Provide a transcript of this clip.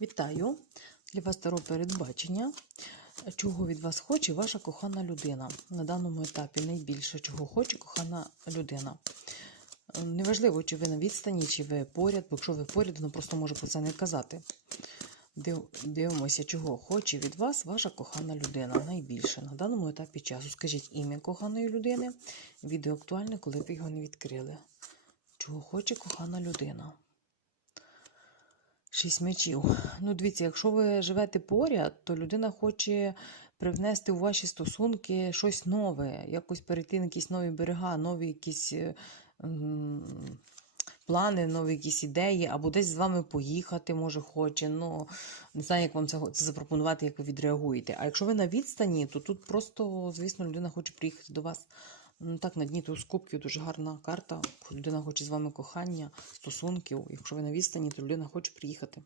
Вітаю! Для вас таро передбачення. Чого від вас хоче ваша кохана людина на даному етапі найбільше, чого хоче кохана людина. Неважливо, чи ви на відстані, чи ви поряд, бо якщо ви поряд, вона просто може про це не казати. Дивимося, чого хоче від вас ваша кохана людина найбільше на даному етапі часу. Скажіть ім'я коханої людини. Відео актуальне, коли ви його не відкрили. Чого хоче кохана людина? Шість мечів. Ну, дивіться, якщо ви живете поряд, то людина хоче привнести у ваші стосунки щось нове, якось перейти на якісь нові берега, нові якісь е, плани, нові якісь ідеї, або десь з вами поїхати, може, хоче. Ну, не знаю, як вам це, це запропонувати, як ви відреагуєте. А якщо ви на відстані, то тут просто, звісно, людина хоче приїхати до вас. Ну, так, на дні тут кубків дуже гарна карта. Людина хоче з вами кохання, стосунків. Якщо ви на відстані, то людина хоче приїхати.